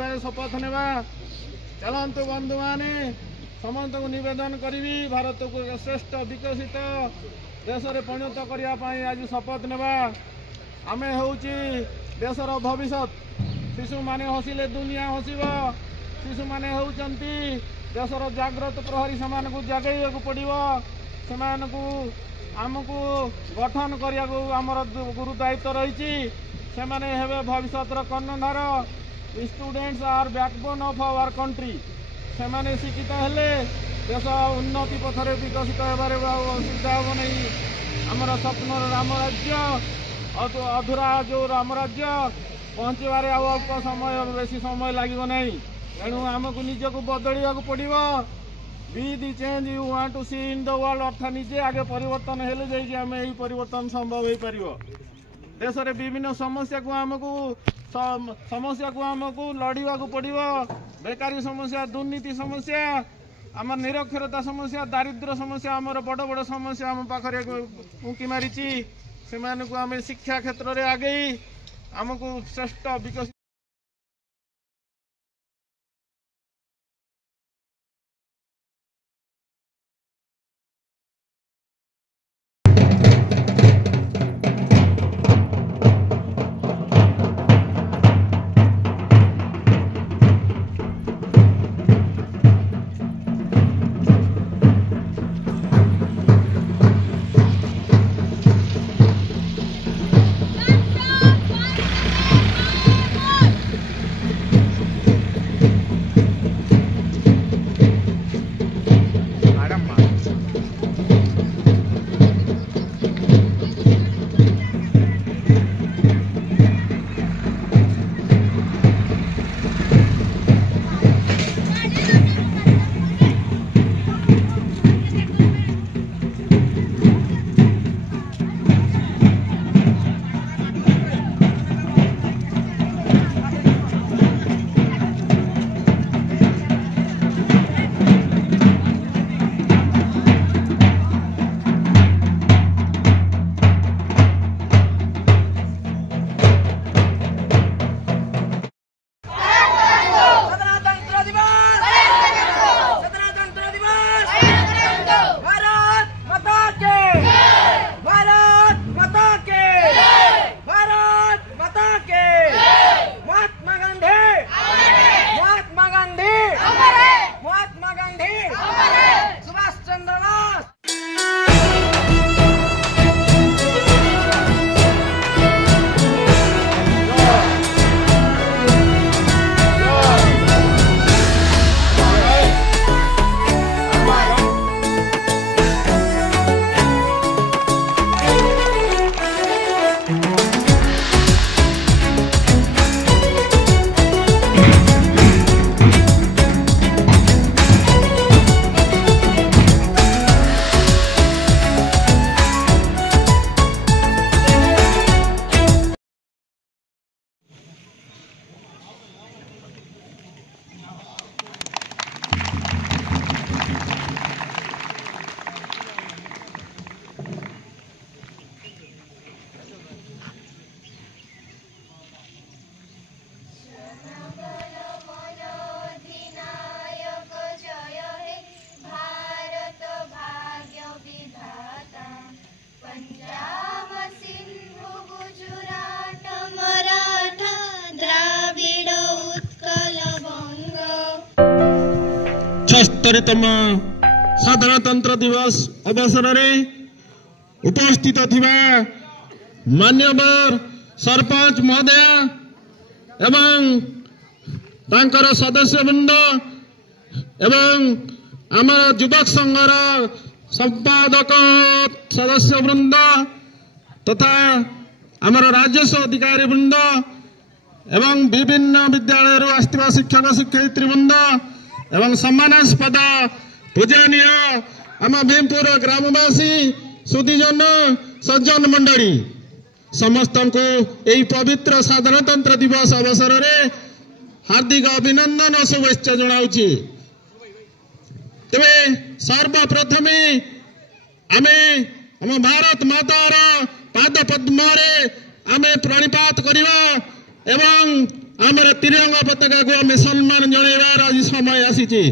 गढ़ शपथ नेबा चलतु बंधु माने समस्त को निवेदन करी भारत को श्रेष्ठ विकसित देश में परिणत करने आज शपथ नेबा आमे होउची देशर भविष्य शिशु माने हसिले दुनिया हसिब शिशु माने होउचंती देशर जागृत प्रहरी सेमान को जगैया पड़ो से आमको गठन करिया आमर गुरु दायित्व रही से भविष्य कर्णधार students are backbone of our country से शिक्षित हेले देश उन्नति पथरे विकसित होबार असुविधा हम नहीं आमर स्वप्न राम राज्य अधूरा जो राम राज्य पहुँचबार अल्प समय बेसी समय लगे ना तेणु आमको निजक बदलवा पड़ो be the change you want to see in the world अर्थात निजे आगे परिवर्तन हेले जाइए आम यही परिवर्तन संभव हो पार देश में विभिन्न समस्या को आमको लड़वा पड़ो बेकारी समस्या दुर्नीति समस्या आम निरक्षरता समस्या दारिद्र्य समस्या आमर बड़ बड़ समस्या आम पाखे उंकी मारी से आम शिक्षा क्षेत्र में आगे आमको श्रेष्ठ विकसित तम साधारणतंत्र दिवस अवसर में उपस्थित थिबा मान्यवर सरपंच महोदय एवं तांकर सदस्य वृंद एवं आम युवक संघर संपादक सदस्य वृंद तथा आमर राजस्व अधिकारी वृंद एवं विभिन्न विद्यालय आसथिबा शिक्षक शिक्षयित्री वृंद एवं सम्मानास्पद पूजनीय आम भीमपुर ग्रामवासी सुधीजन सज्जन मंडली समस्त को यही पवित्र साधारणतंत्र दिवस अवसर में हार्दिक अभिनंदन और शुभेच्छा जनाऊँगी। तेरे सर्वप्रथमे आमे हम भारत मातार पाद पद्म आमे प्रणिपात करिवा एवं आमर तिरंगा पताका को आम सम्मान जणाइबार आज समय आसीची।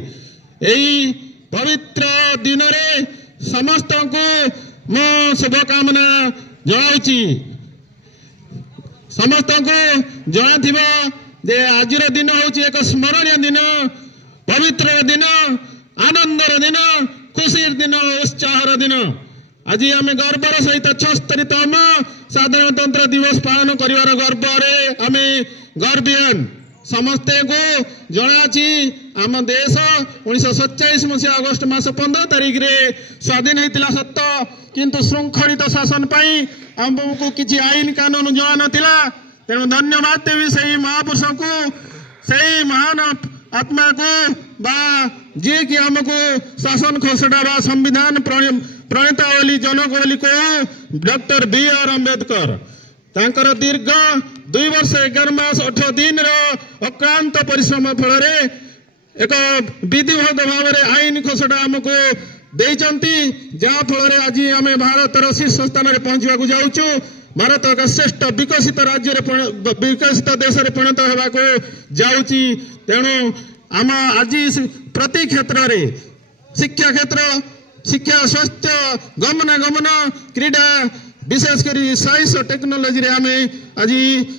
एई पवित्र दिन रे समस्त को मो शुभकामना जणाउची। समस्त को जणाथिबा जे आजिर दिन होची एक स्मरणीय दिन, पवित्र दिन, आनंदर दिन, खुशीर दिन, उत्साहर दिन। आज आम गर्वर सहित 76तम साधारणतंत्र दिवस पालन करिवार गर्व आम गर्वियन। समस्ते को जनाची आम देश 1947 मसीहा अगस्ट मास 15 तारिख रे स्वाधीन होता सत्य, किंतु श्रृंखलित शासन पाई आमको किसी आईन कानून जଣା नथिला। तेणु धन्यवाद देवी से महापुरुष को, से महान आत्मा को, बा जी कि आमको शासन खसड़ा बा संविधान प्रणेता बोली जनक बोली को डॉक्टर बी.आर. अम्बेडकर। तांकर दीर्घ 2 वर्ष 11 मास 18 दिन अक्रांत परिश्रम फल एक विधिवत भाव में आईन खसड़ा आमको देइचंती, जहाँ फल आज आम भारतर शीर्ष स्थान में पहुंचवाक जाऊँ। भारत एक श्रेष्ठ विकसित राज्य विकसित देश में परिणत होगा जाऊँगी। तेणु आम आज प्रति क्षेत्र में शिक्षा क्षेत्र, शिक्षा, स्वास्थ्य, गमनागमन, क्रीड़ा, विशेषकर साइंस और टेक्नोलोजी रे आम आज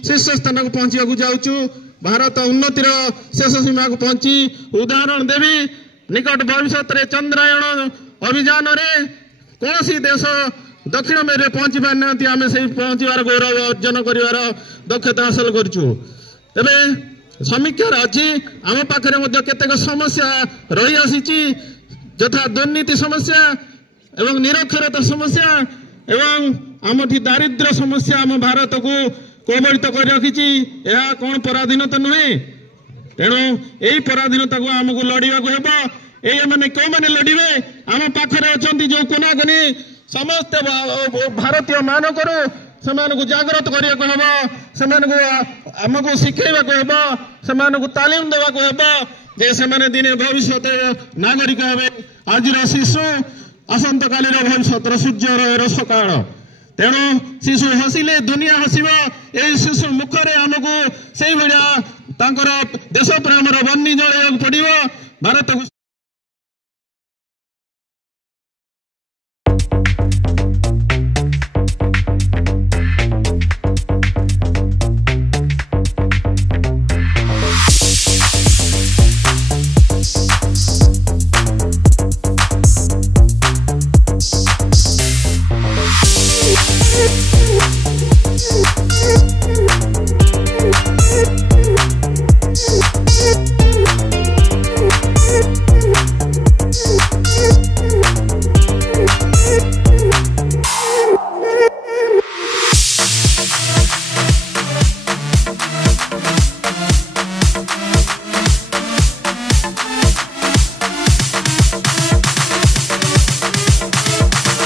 शीर्ष स्थान को पहुंचवाक जाऊँ। भारत उन्नतिर शेष सीमा को पहुंची। उदाहरण देवी निकट भविष्य में चंद्रायन अभियान रे कौन सी देश दक्षिण मेरे पहुंची पारि ना, आम से पहुंचार गौरव अर्जन कर दक्षता हासिल करूँ। तेरे समीक्षार आज आम पाखे केतेक समस्या रही आसी, यथा दुर्नीति समस्या एवं निरक्षरता समस्या एवं आमठी दारिद्र्य समस्या आम भारत को कबलित कर रखी। यह कौन पराधीनता नुहे? तेणु यही पराधीनता को आमको लड़ाक हम। मैंने कौ मैंने लड़े आम पाखे अच्छा जो कोनाकोनी समस्त भारतीय मानक से जागृत करने से आमको शिखेबा से तालीम देवाक जे से दिने भविष्य नागरिक हे। आज शिशु आसंत काली भविष्य सूर्यर सकाल। तेणु शिशु हसिले दुनिया हसब। यही शिशु मुखरे आमको से भाया देश प्रेम बन्नी जल पड़ो। भारत